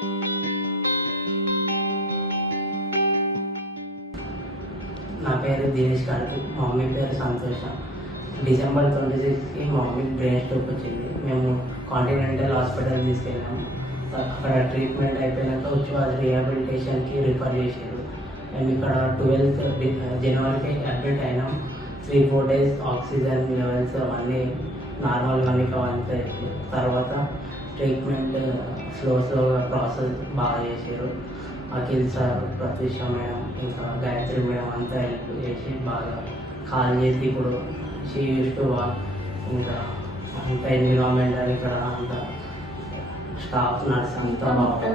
నా పేరు దినేష్ కార్తిక్, మా మమ్మీ పేరు సంతోష. డిసెంబర్ 26కి మా మమ్మీకి బ్రెయిన్ స్ట్రోక్ వచ్చింది. మేము కాంటినెంటల్ హాస్పిటల్ తీసుకెళ్ళాము. అక్కడ ట్రీట్మెంట్ అయిపోయినాక వచ్చి వాళ్ళు రీహాబిలిటేషన్కి రిఫర్ చేశారు. మేము ఇక్కడ 12th జనవరికి అడ్మిట్ అయినాం. 3-4 days ఆక్సిజన్ లెవెల్స్ అవన్నీ నార్మల్గానే కావాలి. తర్వాత ట్రీట్మెంట్ స్లోగా ప్రాసెస్ బాగా చేశారు. అఖిల్ సార్, ప్రత్యూష మేడం, ఇంకా గాయత్రి మేడం అంతా హెల్ప్ చేసి బాగా కాల్ చేసి ఇప్పుడు షీ యూస్ టు వాక్. ఇంకా అంత ఎన్విరాన్మెంట్ ఇక్కడ అంతా స్టాఫ్ నర్స్ అంతా బాగా